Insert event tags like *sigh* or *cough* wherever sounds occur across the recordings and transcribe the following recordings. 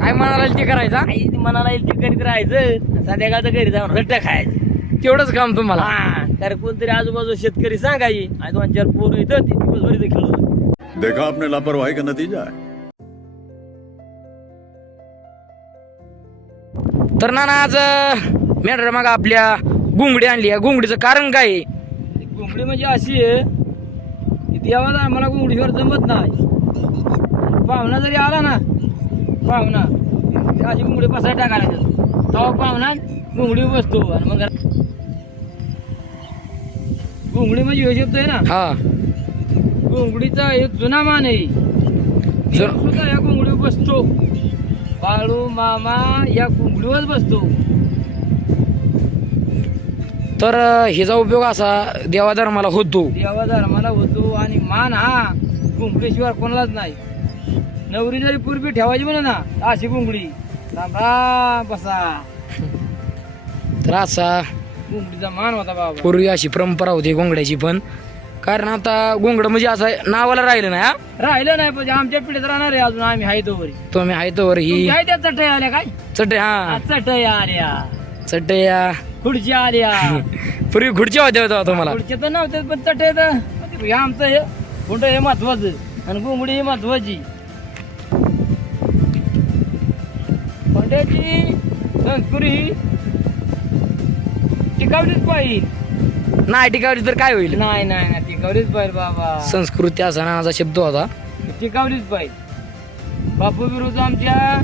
काय म्हणाला ते करायचा? आई ती मनाला येईल ते करीत राहायचं. संध्याकाळचं घरी जाऊन रट्ट खायचं. तेवढंच काम तुम्हाला. हा तर कोणतरी आजूबाजू शेतकरी सांगाई आणि दोन चार पोरं इथं ती दिवसभर इथं खेळत होते. देखा आपने लापरवाही का नतीजा है? तर ना आज मॅडर मग आपल्या गुंगडी आणली. आहे गुंगडीचं कारण काय? आहे? ती घुमडी म्हणजे अशी आहे की देवाला मला घुमडीशिवाय जमत नाही. पाहुणा जरी आला ना पाहुणा. अशी घुमडी बसायला टाकायला तेव्हा पाहुणा घुमडी बसतो आणि मग घुमडी म्हणजे ह्यो शब्द आहे ना? हा. घुंगडीचा एक जुना मान आहे. सुद्धा या घुंगडीवर बसतो बाळू मामा या घुंगडीवर बसतो. तर हिचा उपयोग असा देवाधर्माला होतो. देवा धर्माला होतो. आणि मान हा घुंगडीशिवाय कोणालाच नाही. नवरी जरी पूर्वी ठेवायची म्हणा ना अशी राम राम बसा. तर असा घुंगडीचा मान होता बाबा. पूर्वी अशी परंपरा होती गोंगड्याची पण. कारण आता गोंगड म्हणजे असं नावाला राहिलं नाही हा? राहिलं नाही पण आमच्या पिढीत राहणार आहे अजून आम्ही हाय तोवरी. तुम्ही आहे तोवर ही काय त्या चटई आल्या काय? चटे हा. चटई आल्या. चटे या खुर्च्या आल्या. *laughs* पूर्वी खुर्च्या होत्या होत्या तुम्हाला. पुढचे तर नव्हते पण चटे तर आमचं हे कुठं हे महत्वाचं. आणि घुंगडी ही महत्वाची. पंड्याची संस्कृती ही टिकावलीच पाहिजे. नाही टिकावली तर काय होईल? नाही नाही नाही टिकावलीच पाहिजे बाबा. संस्कृती असा नावाचा शब्द होता. टिकावलीच पाहिजे. बापू विरुद्ध आमच्या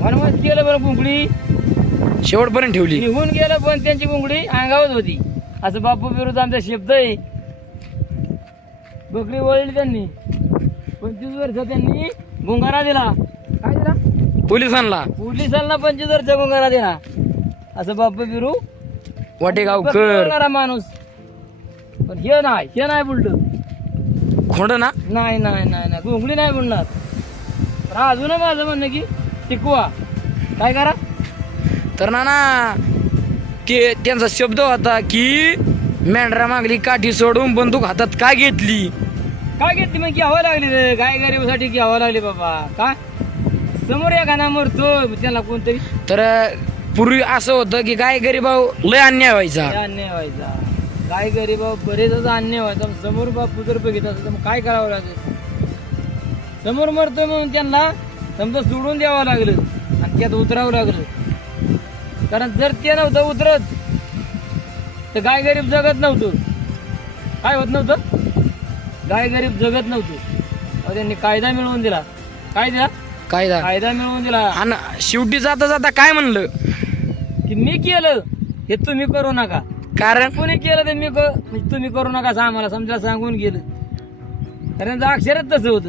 वनवास केलं बरं घुंगडी शेवटपर्यंत ठेवली. निघून गेलं पण त्यांची घुंगडी अंगावत होती. असं बापू विरुद्ध आमचा शब्द आहे. बकरी वळली त्यांनी. पंचवीस वर्ष त्यांनी गुंगारा दिला. काय पोलिसांना? पोलिसांना पंचवीस वर्ष गुंगारा दिला असं बापू बिरू. वाटेगावकर वळणारा माणूस. पण हे नाही हे नाही बुलट खोंड ना? नाही नाही नाही नाही. घुंगडी नाही बोलणार. पण अजून माझं म्हणणं की टिकवा. काय करा? तर ना ना ते त्यांचा शब्द होता की मेंढरा मागली काठी सोडून बंदूक हातात का घेतली? काय घेतली? मग घ्यावं लागली रे. गाय गरीबासाठी घ्यावं लागली बाबा? काय समोर एखादा मरतो त्याला कोणतरी. तर पूर्वी असं होतं की काय गरीबाव लय अन्याय व्हायचा. अन्याय व्हायचा. गाय गरीबा बरेच अन्याय व्हायचा. मग समोर बापू जर बघितलं असं तर मग काय करावं लागेल? समोर मरतोय म्हणून त्यांना समजा सोडून द्यावं लागलं आणि त्यात उतरावं लागलं. कारण जर ते नव्हतं उतरत तर गाय गरीब जगत नव्हतं. काय होत नव्हतं? गाय गरीब जगत नव्हतं. त्यांनी कायदा मिळवून दिला. काय दिला? कायदा. कायदा मिळवून दिला. आणि शेवटी जाता जाता काय म्हणलं? की मी केलं हे तुम्ही करू नका. कारण कोणी केलं ते मी क- म्हणजे तुम्ही करू नका असं आम्हाला समजा सांगून गेलं. कारण त्यांचं अक्षरच तसं होतं.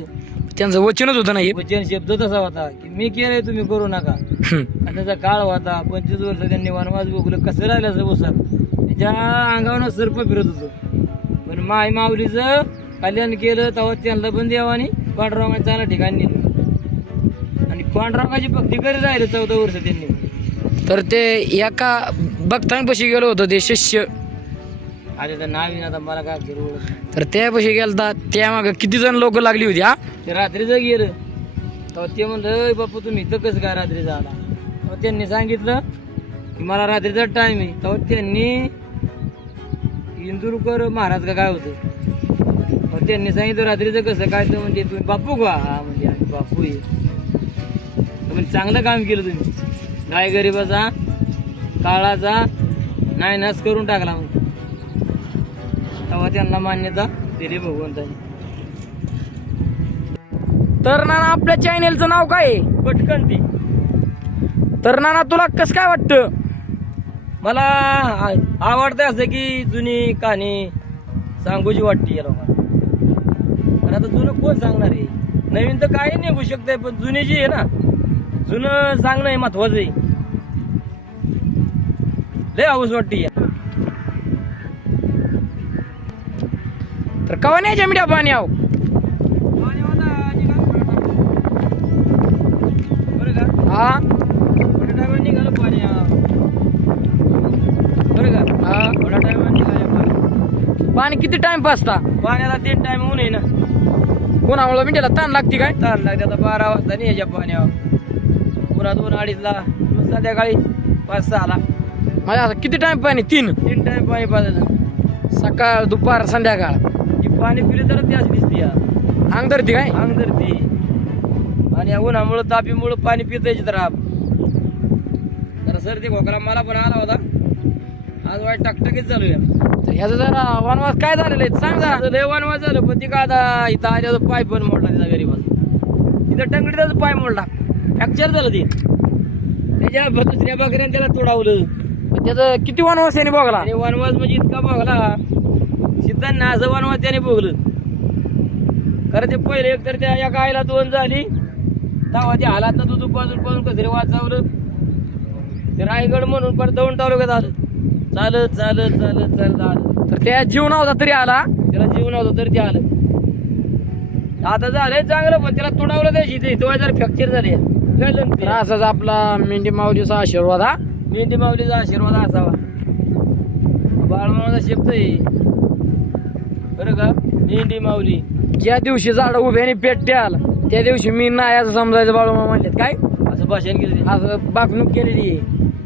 त्यांचं वचनच होतं नाही. वचन शब्द तसा होता की मी केलंय तुम्ही करू नका. आणि त्याचा काळ होता पंचवीस वर्ष त्यांनी वनवास भोगलं कसं राहिलं असं बसत त्याच्या अंगावर सर्प फिरत होतं. पण माय माऊलीचं कल्याण केलं तेव्हा त्यांना पण देवानी पांडुरंगाच्या चांगल्या ठिकाणी नेलं. आणि पांडुरंगाची भक्ती करीत राहिले चौदा वर्ष त्यांनी. तर ते एका भक्तांपाशी गेलो होतो ते शिष्य. आता तर नाव आता मला काय फिरू. तर त्यापाशी गेलता त्या माग किती जण लोक लागली होती हा? ते रात्रीचं गेलं. तेव्हा ते म्हणलं "अय बापू तुम्ही इथं कसं काय रात्री झाला? तेव्हा त्यांनी सांगितलं की मला रात्रीचा टाइम आहे. तेव्हा त्यांनी इंदुरकर महाराज का काय होतं त्यांनी सांगितलं रात्रीचं कसं काय तर म्हणजे तुम्ही बापू का हा म्हणजे आम्ही बापू आहे. म्हणजे चांगलं काम केलं तुम्ही. गाय गरिबाचा काळाचा नाही नाश करून टाकला मग. तेव्हा त्यांना मान्यता दिली भगवंतानी. तर नाना आपल्या चॅनेलचं नाव काय आहे? पटकन ती तर नाना तुला कसं काय वाटतं? मला आ- आवडतं असं की जुनी कहाणी सांगूची वाटते या लोकांना पण आता जुनं कोण सांगणार आहे? नवीन तर काही निघू शकतंय पण जुनी जी आहे ना जुनं सांगणं हे महत्वाचं आहे. लय हाऊस वाटते तर कवा नाही मीडिया पाणी आहो? हा? पाणी किती टाइम पासता पाण्याला तीन टाइम होऊन आहे ना कोणामुळे मिनिटाला ताण लागते काय? ताण लागते आता बारा वाजता नाही याच्या पाण्यावर. पुन्हा दोन अडीचला मग संध्याकाळी पाच सहाला. माझ्या आता किती टाइम पाणी? तीन? तीन टाइम पाणी पाजायचं सकाळ दुपार संध्याकाळ. ही पाणी पिली तर ती अशी दिसते या अंग धरती काय? अंग धरती. आणि या उन्हामुळं तापीमुळं पाणी पितायची तर आप. जरा सर्दी खोकला मला पण आला होता. आज वाईट टकटकीच चालू आहे. तर ह्याचं जरा वनवास काय झालेलं आहे? सांग जरा. माझं लय वनवास झालं पण ती का आता इथं आल्याचं पाय पण मोडला तिचा गरीबाचा इथं टंगडीचाच पाय मोडला. फ्रॅक्चर झालं ते. त्याच्या दुसऱ्या बकऱ्याने त्याला तोडावलं. पण त्याचं किती वनवास याने बघला? आणि वनवास म्हणजे इतका भोगला सिद्धांना असं वनवास त्याने भोगलं. खरं ते पहिले एक तर त्या या गायला दोन झाली. तेव्हा त्या हालात ना दूध पाजून पाजून कसरी वाचवलं. ते रायगड म्हणून पण दौंड तालुक्यात आलं. चालत चालत चालत चालत आलं. तर त्या जीव नव्हता तरी आला. त्याला जीवन होतं तरी ते आलं. आता झालंय चांगलं पण त्याला तोडावलं त्याची ते. तो जर फ्रॅक्चर झाले. तर असाच आपला मेंढी माऊलीचा आशीर्वाद हा? मेंढी माऊलीचा आशीर्वाद असावा. बाळमामाचा शब्द आहे. बरं का? मेंढी माऊली. ज्या दिवशी झाड उभ्याने पेट्याल त्या दिवशी मी नाही असं समजायचं बाळूमा म्हणलेत. काय? असं भाषण केलं ते. असं बाकणूक केलेली आहे.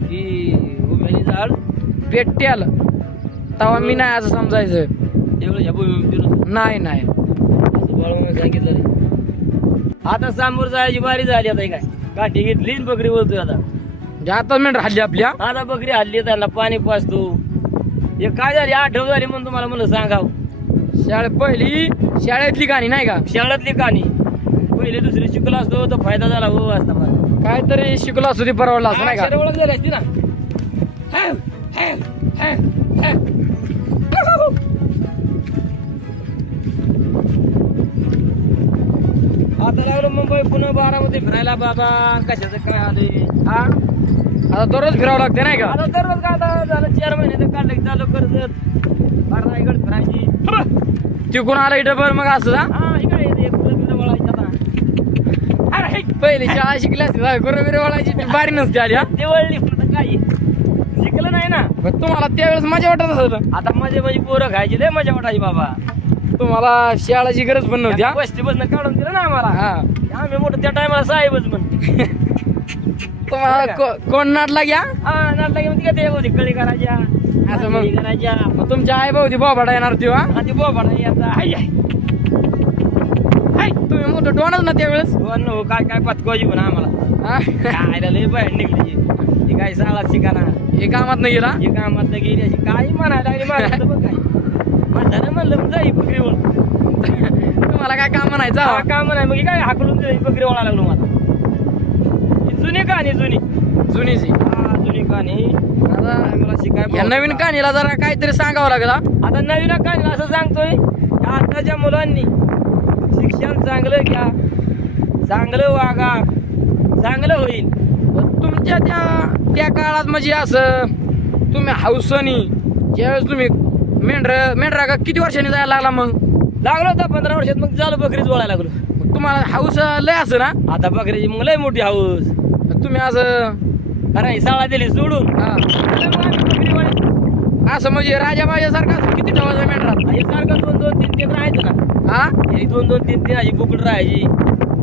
की उभ्याने झाड. पेट्याल तेव्हा मी नाही असं समजायचं. तेवढं ह्या भूमी नाही नाही. असं बाळमामा सांगितलं. आता समोर जायची बारी झाली आता काय? काठी घेतली आणि बकरी बोलतोय आता. म्हणजे आता मेंढर हल्ली आपल्या. आता बकरी हल्ली त्यांना पाणी पाजतो. हे काय झाली? आठव झाली म्हणून तुम्हाला म्हणलं सांगाव शाळेत पहिली शाळेतली गाणी नाही का? शाळेतली कहाणी पहिले दुसरी शिकलो असतो तर फायदा झाला हो असता मला. काहीतरी शिकलो असतो ते परवडलं असं नाही का? अक्षरं ओळख झाली असती ना. आता लागलो मुंबई पुन्हा बारामध्ये फिरायला. बाबा कशाचं काय आले हा? आता दररोज फिरावं लागते नाही का? आता दररोज काय आता झालं? चार महिने तर काढलं चालू कर्जत बारा रायगड फिरायची. तिकून आलं इथं बरं मग असं हा? अरे हे पहिली शाळा शिकली असते गुरुबिरी वळायची बारी नसते आली हा. ते वळली पण काय? शिकलं नाही ना. पण तुम्हाला त्यावेळेस मजा वाटत असेल आता माझे माझी पोरं खायची लय मजा वाटायची बाबा. तुम्हाला शाळाची गरज पण नव्हती हा? वस्ती बसणं काढून दिलं ना आम्हाला. हा. आम्ही मोठं त्या टायमाला साहेबच म्हण. तुम्हाला को- कोण नाटला घ्या? हा नाटला घेऊन ती ते होती कळी करायच्या असं मग. भाकरी करायच्या. मग तुमच्या आई भाऊ बोबाडा येणार तेव्हा आणि बोबाडा याचा हाय तुम्ही मोठं डोनच ना त्यावेळेस? हो न, हो, काय काय पतकवायची पण आम्हाला. हा? काय लय बाहेर निघली. ती काय शाळा शिकाना. हे कामात नाही गेला? हे कामात गेली अशी काय म्हणायला लागली बघ काय. म्हणताना म्हणलं मग जाई बकरीवर तुम्हाला काय काम म्हणायचं हा काम नाही. मग काय हाकलून दिलं, ही बकरी वळा लागलो मला. जुनी कहाणी जुनी. जुनीची हा जुनी कहाणी. मला शिकाय या नवीन कहाणीला जरा काहीतरी सांगावं लागेल? आता नवीन कहाणी असं सांगतोय की आताच्या मुलांनी शिक्षण चांगलं घ्या. चांगलं वागा. चांगलं होईल. तुमच्या त्या त्या काळात म्हणजे असं तुम्ही हौसनी ज्यावेळेस तुम्ही मेंढर मेंढरा का किती वर्षांनी जायला लागला मग? लागलो होता पंधरा वर्षात मग चालू बकरीच वळायला लागलो. मग तुम्हाला हाऊस लय असं ना? आता बकरीची मग लय मोठी हाऊस. तुम्ही असं अरे शाळा दिली सोडून. हा, मग आम्ही. असं म्हणजे राजा बाजासारखं असं किती ठेवायचं मेंढरा? हे सारखं दोन दोन तीन तीन राहायचं ना. हा? हे दोन दोन तीन तीन अशी बुकड राहायची.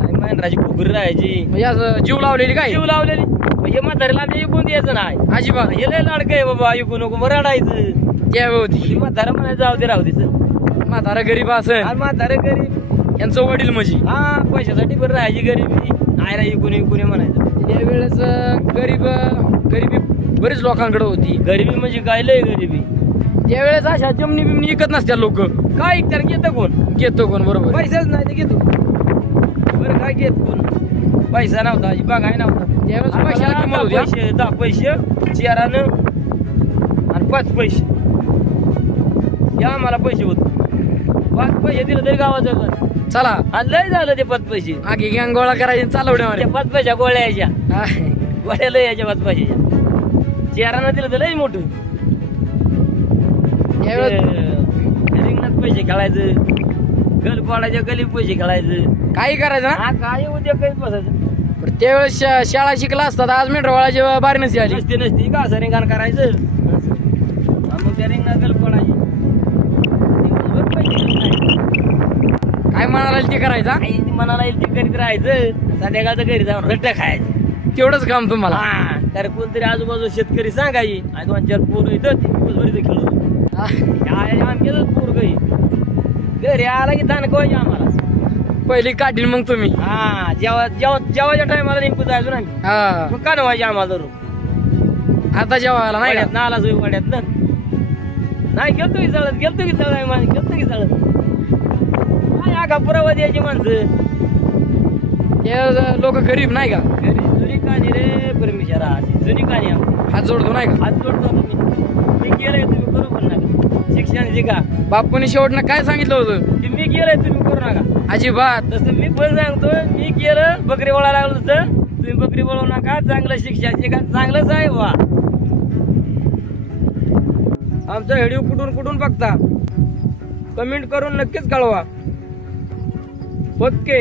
आणि मेंढराची बुकडी राहायची. म्हणजे असं जीव लावलेली काय? जीव लावलेली. हे म्हातारीला आम्ही इकून द्यायचं नाही. अजिबात. हे लय लाडकं आहे बाबा ऐकू नको मग रडायचं. होती म्हातारा म्हणायचं जाऊ दे राहू तिचं म्हातारा गरीब आणि म्हातारे गरीब. यांचं वडील म्हणजे हा पैशासाठी बरं राहायची गरिबी. नाही रा इकून इकून म्हणायचं. त्यावेळेस गरीब गरिबी बरीच लोकांकडे होती. गरिबी म्हणजे काय? लय गरिबी. त्यावेळेस अशा जमनी बिमनी विकत नसत्या लोक. काय तर घेतं कोण? घेतो कोण बरोबर. पैसाच नाही ते घेतो. बरं काय घेत कोण? पैसा नव्हता अशी बघाय नव्हता. त्यावेळेस पैशाला किंमत होती? पैसे दहा पैसे चेरानं आणि पाच पैसे. या आम्हाला पैसे होते पाच पैसे दिले तरी गावाचं घर. चला. आणि लय झालं ते पाच पैसे. आगी गँग गोळा करायची चालवण्यावर त्या पाच पैशा गोळ्या यायच्या. गोळ्या लय यायच्या पाच पैशाच्या. चेरानं दिलं तर लय मोठं. ते रिंगणात पैसे खेळायचं. गल पाडायच्या गली पैसे खेळायचं. काही करायचं ना हा काय उद्या काही बसायचं. बरं, त्यावेळेस शा- शाळा शिकला असतात आज मेंढरवाळाची बारी नसती आली. नसते नसते. का असं रिंगण करायचं. आणि मग त्या रिंगणात गल पडायची दिवसभर पैसे देत काय म्हणाला ते करायचा? आई मनाला येईल ते करीत राहायचं. संध्याकाळचं घरी जाऊन रट्ट खायचं. तेवढंच काम तुम्हाला. हा तर कोणतरी आजूबाजू शेतकरी सांगाई आणि दोन चार पोरं इथं इथं खेळतो हा. आमच्याच पोर काही. घरी आला की ताण कवायची आम्हाला. पहिली काढील मग तुम्ही. हा जेव्हा जेव्हा जेवायच्या टायमाला नेमकं जायचो ना आम्ही. हा. मग का व्हायचे आम्हाला धरून? आता जेवायला नाही का? वाड्यात नाला सोय वाड्यात ना नाही गेलतो की चढत गेलतो की चढत गेलतो की चढत काय आगा पुरावा द्यायची माणसं. लोक गरीब नाही का? घरी जुनी कहाणी रे परमेश्वरा. अशी जुनी आमची. हात जोडतो नाही का? हात जोडतो तुम्ही मी केलंय तुम्ही बरोबर नका. शिक्षण शिका बापूने शेवटनं काय सांगितलं होतं? ते मी केलंय तुम्ही करू नका. अजिबात. तसं मी पण सांगतो मी केलं बकरी वळा लागलो तसं. तुम्ही बकरी वळवू नका चांगलं शिक्षण शिका चांगलंच आहे वा आमचा व्हिडिओ कुठून कुठून बघता? कमेंट करून नक्कीच कळवा. ओके